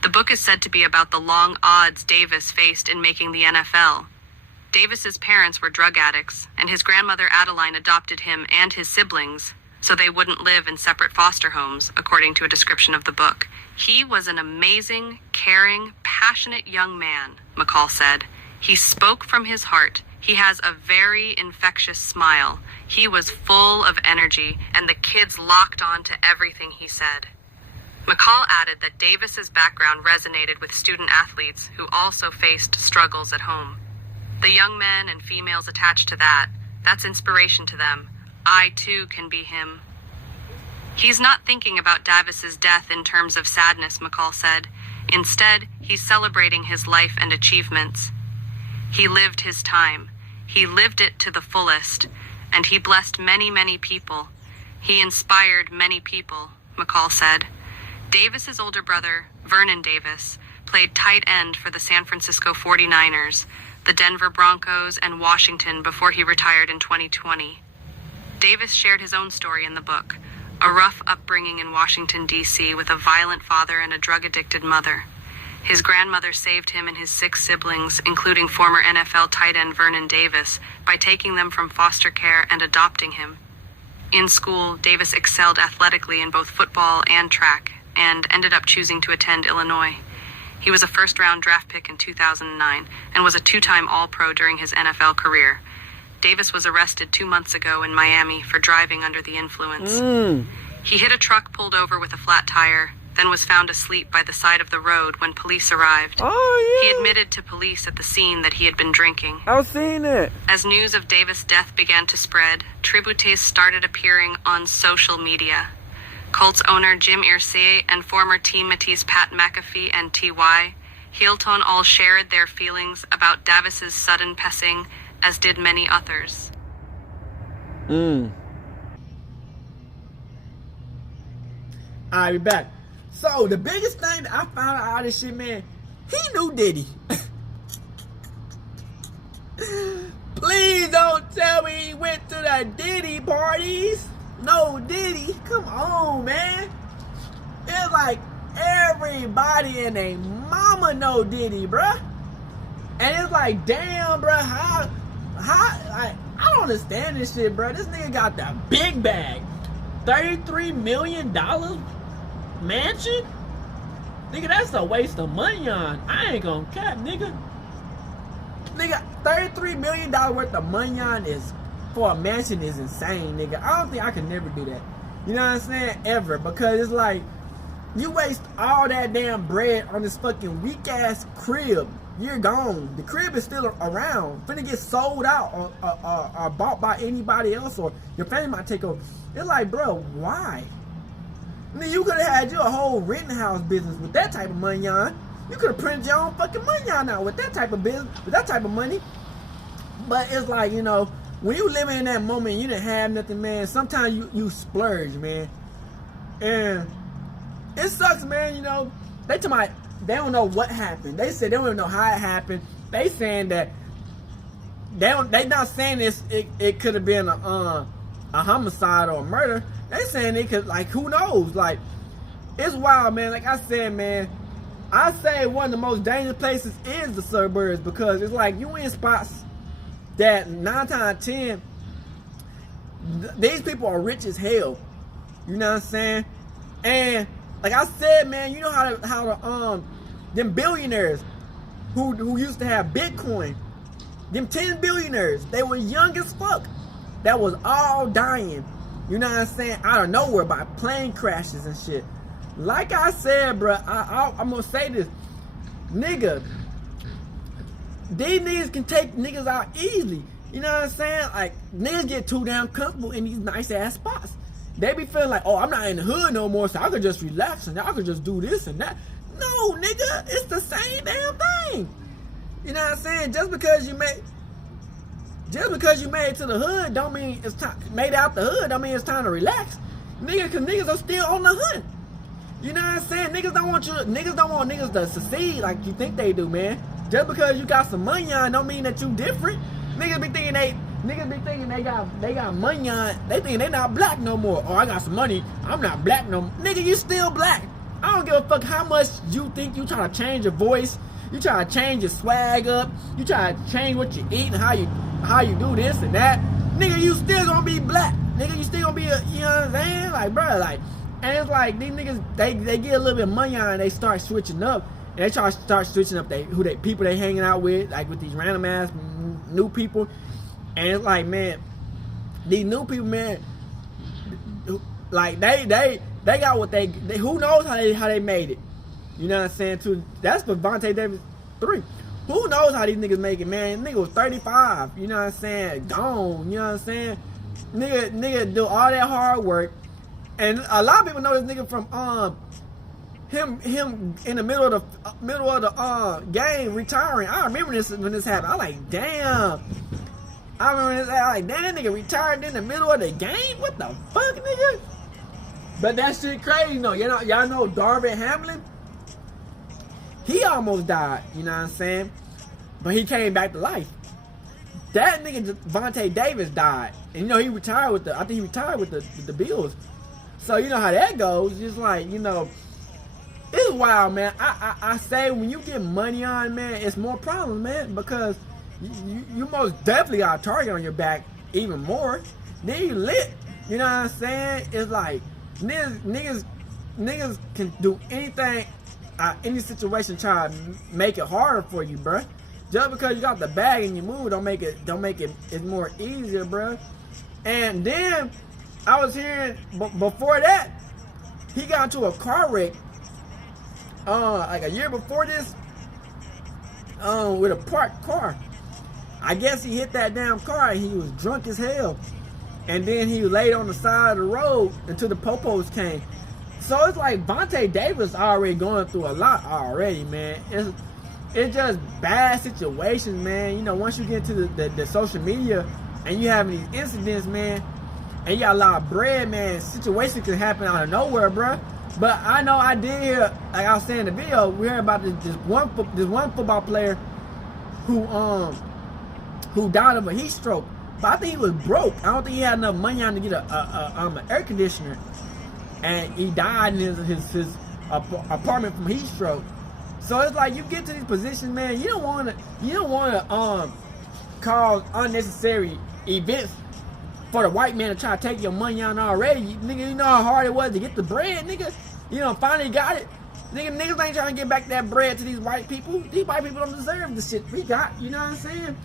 The book is said to be about the long odds Davis faced in making the NFL. Davis's parents were drug addicts, and his grandmother Adeline adopted him and his siblings so they wouldn't live in separate foster homes, according to a description of the book. He was an amazing, caring, passionate young man, McCall said. He spoke from his heart. He has a very infectious smile. He was full of energy, and the kids locked on to everything he said. McCall added that Davis's background resonated with student athletes who also faced struggles at home. The young men and females attached to that's inspiration to them. I too can be him. He's not thinking about Davis's death in terms of sadness, McCall said. Instead, he's celebrating his life and achievements. He lived his time. He lived it to the fullest, and he blessed many, many people. He inspired many people, McCall said. Davis's older brother, Vernon Davis, played tight end for the San Francisco 49ers, the Denver Broncos, and Washington before he retired in 2020. Davis shared his own story in the book, a rough upbringing in Washington, D.C. with a violent father and a drug-addicted mother. His grandmother saved him and his 6 siblings, including former NFL tight end Vernon Davis, by taking them from foster care and adopting him. In school, Davis excelled athletically in both football and track, and ended up choosing to attend Illinois. He was a first-round draft pick in 2009 and was a 2-time All-Pro during his NFL career. Davis was arrested 2 months ago in Miami for driving under the influence. He hit a truck pulled over with a flat tire, then was found asleep by the side of the road when police arrived. He admitted to police at the scene that he had been drinking. I've seen it. As news of Davis' death began to spread, tributes started appearing on social media. Colts owner Jim Irsay and former teammates Pat McAfee and T.Y. Hilton all shared their feelings about Davis's sudden passing, as did many others. I'll be back. So, the biggest thing that I found out of this shit, man, he knew Diddy. Please don't tell me he went to the but Diddy parties. No Diddy. Come on, man. It's like everybody and they mama know Diddy, bruh. And it's like, damn, bruh, how, like, I don't understand this shit, bruh. This nigga got the big bag. $33 million mansion? Nigga, that's a waste of money on. I ain't gonna cap, nigga. Nigga, $33 million worth of money on is, for a mansion is insane, nigga. I don't think I can never do that. You know what I'm saying? Ever. Because it's like, you waste all that damn bread on this fucking weak ass crib. You're gone. The crib is still around. Finna get sold out or bought by anybody else, or your family might take over. It's like, bro, why? I mean, you could have had you a whole renting house business with that type of money on. You could have printed your own fucking money on now with that type of business, with that type of money. But it's like, you know, when you living in that moment, you didn't have nothing, man. Sometimes you splurge, man. And it sucks, man. You know, they don't know what happened. They said they don't even know how it happened. They saying that they not saying this. It could have been a homicide or a murder. They saying it could, like, who knows? Like, it's wild, man. Like I said, man, I say one of the most dangerous places is the suburbs, because it's like you in spots that 9 times out of 10, these people are rich as hell. You know what I'm saying? And like I said, man, you know how them billionaires who used to have Bitcoin, them 10 billionaires, they were young as fuck. That was all dying. You know what I'm saying? Out of nowhere by plane crashes and shit. Like I said, bro, I'm gonna say this, nigga. These niggas can take niggas out easily. You know what I'm saying? Like, niggas get too damn comfortable in these nice ass spots. They be feeling like, oh, I'm not in the hood no more, so I could just relax and I could just do this and that. No, nigga, it's the same damn thing. You know what I'm saying? Just because you made it to the hood don't mean it's time. Made it out the hood don't mean it's time to relax, nigga. Cause niggas are still on the hunt. You know what I'm saying? Niggas don't want niggas to succeed like you think they do, man. Just because you got some money on don't mean that you different. Niggas be thinking they got money on. They think they not black no more. Oh, I got some money. I'm not black no more. Nigga, you still black. I don't give a fuck how much you think you trying to change your voice. You try to change your swag up. You try to change what you eat and how you do this and that. Nigga, you still gonna be black. Nigga, you still gonna be you know what I'm saying? Like, bro, like, and it's like these niggas, they get a little bit of money on and they start switching up. And they try to start switching up people they hanging out with, like with these random ass new people. And it's like, man, these new people, man, like they got what they who knows how they made it. You know what I'm saying? Too. That's for Vonte Davis 3. Who knows how these niggas make it, man? Nigga was 35. You know what I'm saying? Gone. You know what I'm saying? Nigga do all that hard work, and a lot of people know this nigga from him in the middle of the game retiring. I remember this when this happened. I like, damn. I remember this. I like, damn, nigga retired in the middle of the game. What the fuck, nigga? But that shit crazy, though. Y'all know Darvin Hamlin. He almost died. You know what I'm saying? But he came back to life. That nigga Vonte Davis died, and you know he retired with I think he retired with the Bills. So you know how that goes. Just like, you know. It's wild, man. I say when you get money on, man, it's more problems, man, because you most definitely got a target on your back even more. Then you lit. You know what I'm saying? It's like niggas can do anything, any situation, try to make it harder for you, bruh. Just because you got the bag and you move, don't make it it's more easier, bruh. And then I was hearing before that, he got into a car wreck. Like a year before this, with a parked car. I guess he hit that damn car and he was drunk as hell. And then he laid on the side of the road until the popos came. So it's like Vonte Davis already going through a lot already, man. It's just bad situations, man. You know, once you get into the social media and you have these incidents, man, and you got a lot of bread, man, situations can happen out of nowhere, bruh. But I know I did hear, like I was saying in the video, we heard about this one football player who died of a heat stroke. but I think he was broke. I don't think he had enough money on to get an air conditioner, and he died in his apartment from heat stroke. So it's like you get to these positions, man. You don't want to cause unnecessary events for the white man to try to take your money on already. Nigga, you know how hard it was to get the bread, nigga. You know, finally got it. Niggas ain't trying to get back that bread to these white people. These white people don't deserve the shit we got. You know what I'm saying?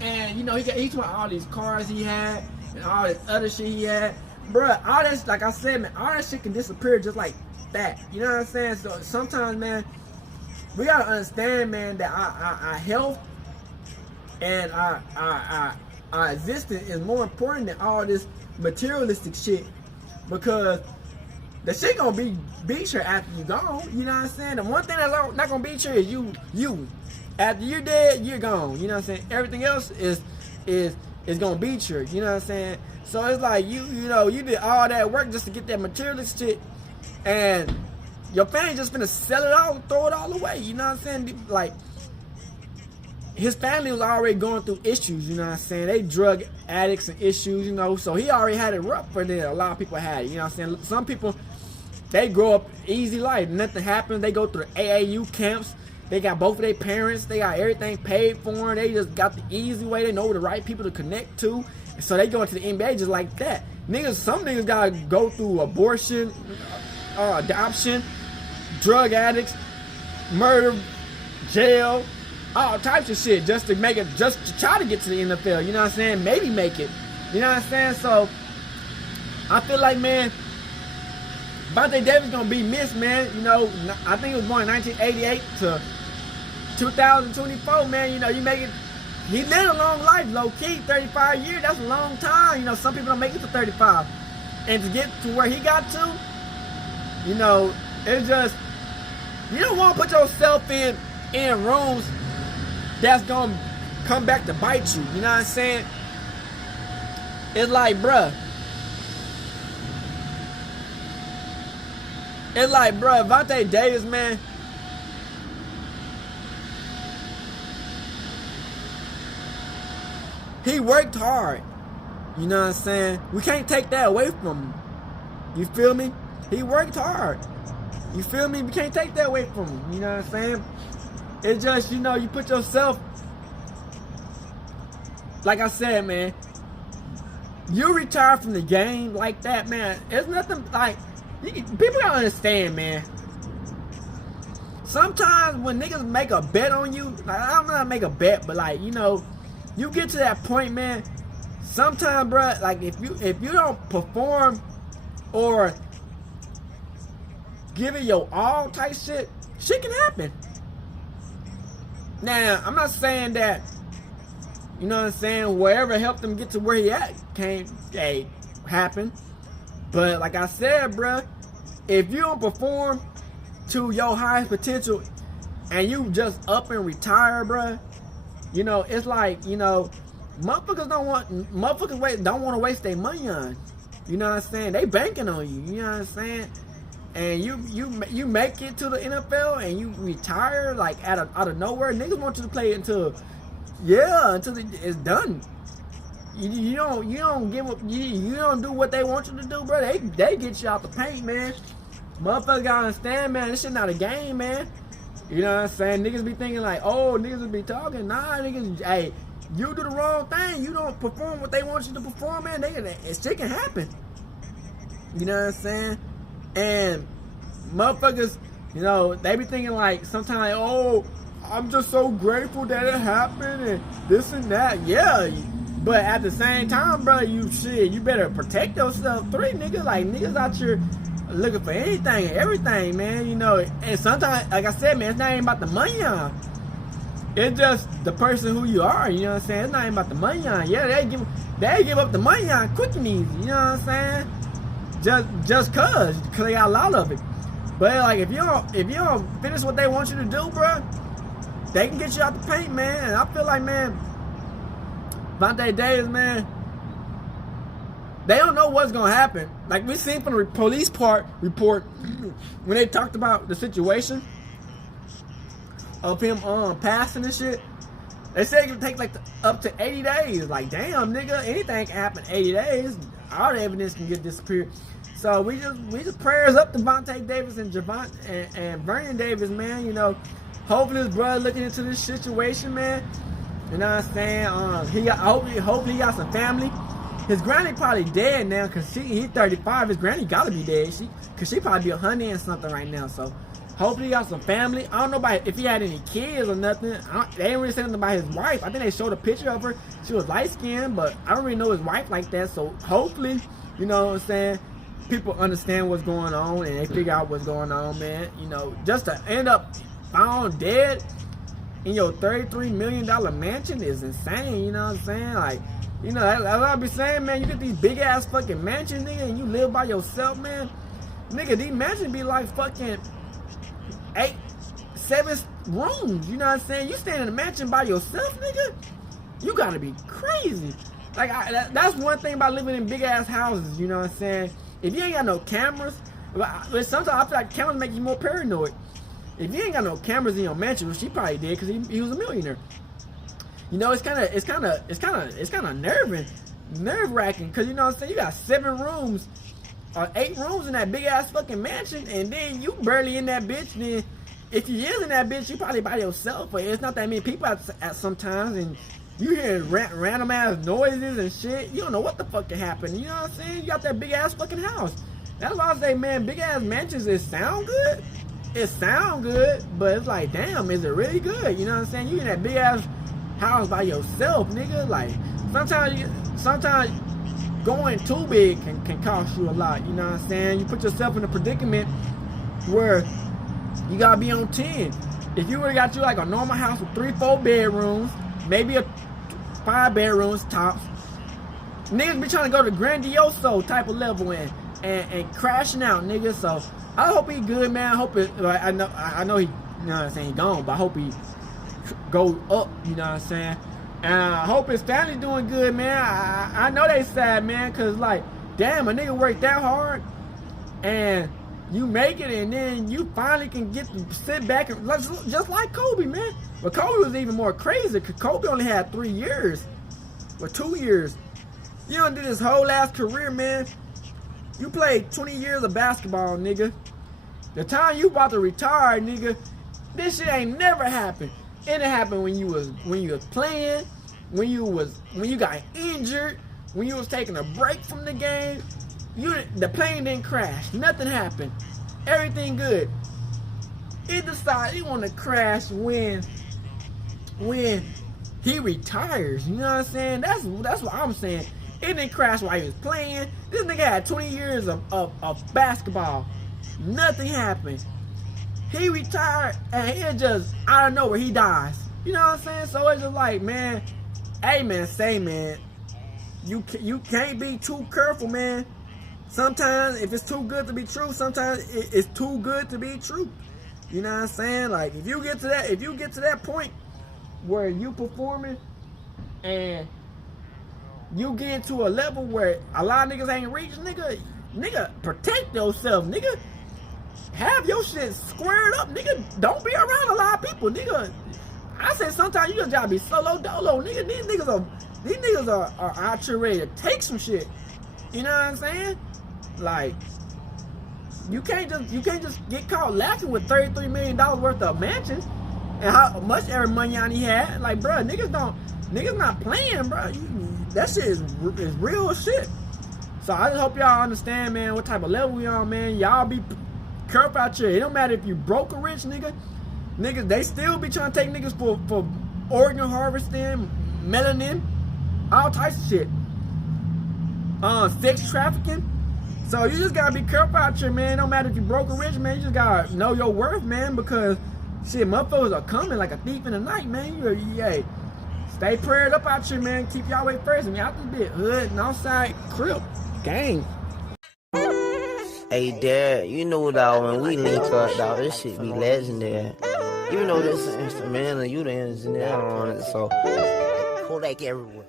And you know, he got each one all these cars he had and all this other shit he had. Bruh, all that, like I said, man, all that shit can disappear just like that. You know what I'm saying? So sometimes, man, we gotta understand, man, that our health and our existence is more important than all this materialistic shit, because the shit gonna beat you after you gone. You know what I'm saying? The one thing that's not gonna beat you is you. After you're dead, you're gone. You know what I'm saying? Everything else is gonna beat you. You know what I'm saying? So it's like you know, you did all that work just to get that materialistic shit, and your family just finna sell it all, throw it all away. You know what I'm saying? Like, his family was already going through issues, you know what I'm saying? They drug addicts and issues, you know, so he already had it rougher than a lot of people had it, you know what I'm saying? Some people, they grow up easy life, nothing happens, they go through the AAU camps, they got both of their parents, they got everything paid for them, they just got the easy way, they know the right people to connect to, and so they go into the NBA just like that. Some niggas gotta go through abortion, adoption, drug addicts, murder, jail, all types of shit just to try to get to the NFL, you know what I'm saying? Maybe make it, you know what I'm saying? So I feel like, man, Vonte Davis gonna be missed, man. You know, I think it was born in 1988 to 2024, man. You know, you make it. He lived a long life, low key, 35 years. That's a long time. You know, some people don't make it to 35, and to get to where he got to, you know, it's just, you don't want to put yourself in rooms that's gonna come back to bite you. You know what I'm saying? It's like, bruh. Vonte Davis, man. He worked hard. You know what I'm saying? We can't take that away from him. You feel me? He worked hard. You feel me? We can't take that away from him. You know what I'm saying? It's just, you know, you put yourself, like I said, man, you retire from the game like that, man. It's nothing like, people gotta understand, man. Sometimes when niggas make a bet on you, like, I'm not make a bet, but like, you know, you get to that point, man. Sometimes, bruh, like if you don't perform or give it your all type shit can happen. Now, I'm not saying that, you know what I'm saying, wherever helped him get to where he at can't happen. But like I said, bruh, if you don't perform to your highest potential and you just up and retire, bruh, you know, it's like, you know, motherfuckers don't want to waste their money on. You know what I'm saying? They banking on you. You know what I'm saying? And you make it to the NFL and you retire like out of nowhere. Niggas want you to play until it's done. You don't give up. You don't do what they want you to do, bro. They get you out the paint, man. Motherfuckers gotta understand, man. This shit not a game, man. You know what I'm saying? Niggas be thinking like, oh, niggas will be talking. Nah, niggas, hey, you do the wrong thing. You don't perform what they want you to perform, man. Shit can happen. You know what I'm saying? And motherfuckers, you know, they be thinking like sometimes, like, oh, I'm just so grateful that it happened and this and that. Yeah, but at the same time, bro, you better protect yourself. Niggas out here looking for anything and everything, man. You know, and sometimes, like I said, man, it's not even about the money on. It's just the person who you are. You know what I'm saying? It's not even about the money on. Yeah, they give up the money on quick and easy. You know what I'm saying? Just cause they got a lot of it. But like if you don't finish what they want you to do, bro, they can get you out the paint, man. And I feel like, man, Vonte Davis, man, they don't know what's gonna happen. Like we seen from the police report when they talked about the situation of him passing and shit. They say it can take like up to 80 days. Like, damn, nigga, anything can happen in 80 days. All the evidence can get disappeared. So we just prayers up to Vonte Davis and and Vernon Davis, man. You know, hopefully his brother looking into this situation, man. You know what I'm saying? Hopefully he got some family. His granny probably dead now because he's 35. His granny gotta be dead. Cause she probably be 100 and something right now. So hopefully he got some family. I don't know if he had any kids or nothing. They didn't really say nothing about his wife. I think they showed a picture of her. She was light skinned, but I don't really know his wife like that. So hopefully, you know what I'm saying, people understand what's going on and they figure out what's going on, man. You know, just to end up found dead in your $33 million mansion is insane. You know what I'm saying? Like, you know, that's what I be saying, man. You get these big ass fucking mansions, nigga, and you live by yourself, man. Nigga, these mansions be like fucking 8, 7 rooms. You know what I'm saying? You staying in a mansion by yourself, nigga? You gotta be crazy. Like, that's one thing about living in big ass houses. You know what I'm saying? If you ain't got no cameras, but sometimes I feel like cameras make you more paranoid. If you ain't got no cameras in your mansion, well, she probably did because he was a millionaire. You know, it's kind of nerve wracking because, you know what I'm saying, you got 7 rooms or 8 rooms in that big ass fucking mansion, and then you barely in that bitch. Then if you is in that bitch, you probably by yourself, but it's not that many people at sometimes, and you hear random ass noises and shit. You don't know what the fuck can happen. You know what I'm saying? You got that big ass fucking house. That's why I say, man, big ass mansions, it sound good. It sound good, but it's like, damn, is it really good? You know what I'm saying? You in that big ass house by yourself, nigga. Like, sometimes going too big can cost you a lot. You know what I'm saying? You put yourself in a predicament where you gotta be on 10. If you would've got you like a normal house with 3-4 bedrooms, maybe 5 bedrooms tops, niggas be trying to go to grandioso type of level and crashing out, nigga. So I hope he good, man. I hope it. Like, I know he. You know what I'm saying? He gone, but I hope he go up. You know what I'm saying? And I hope his family doing good, man. I know they sad, man, cause like, damn, a nigga worked that hard, and you make it, and then you finally can get to sit back and just like Kobe, man. But Kobe was even more crazy, cause Kobe only had 3 years or 2 years. You done did his whole last career, man. You played 20 years of basketball, nigga. The time you about to retire, nigga, this shit ain't never happened. It happened when you was playing, when you got injured, when you was taking a break from the game. The plane didn't crash. Nothing happened. Everything good. It decided he want to crash when he retires. You know what I'm saying? That's what I'm saying. It didn't crash while he was playing. This nigga had 20 years of basketball. Nothing happened. He retired, and it just, out of nowhere, he dies. You know what I'm saying? So it's just like, man, hey, man, you can't be too careful, man. Sometimes, if it's too good to be true, sometimes it's too good to be true. You know what I'm saying? Like, if you get to that point where you performing and you get to a level where a lot of niggas ain't reached, nigga, protect yourself, nigga. Have your shit squared up, nigga. Don't be around a lot of people, nigga. I said sometimes you just gotta be solo dolo, nigga. These niggas are out here ready to take some shit. You know what I'm saying? Like, you can't just get caught laughing with $33 million worth of mansions and how much every money on he had. Like, bro, niggas not playing, bro. That shit is real shit. So I just hope y'all understand, man, what type of level we on, man. Y'all be careful out here. It don't matter if you broke or rich, nigga. Niggas, they still be trying to take niggas for organ harvesting, melanin, all types of shit. Sex trafficking. So you just gotta be careful out here, man. No matter if you broke or rich, man. You just gotta know your worth, man, because shit, motherfuckers are coming like a thief in the night, man. Hey, stay prayed up out here, man. Keep y'all way first. I mean, out this bit, hood and outside, crib, gang. Hey, Dad, you know, dog, when we link up, dog, this shit be legendary. You know this instrumental, you the engineer on it, so Kodak everywhere.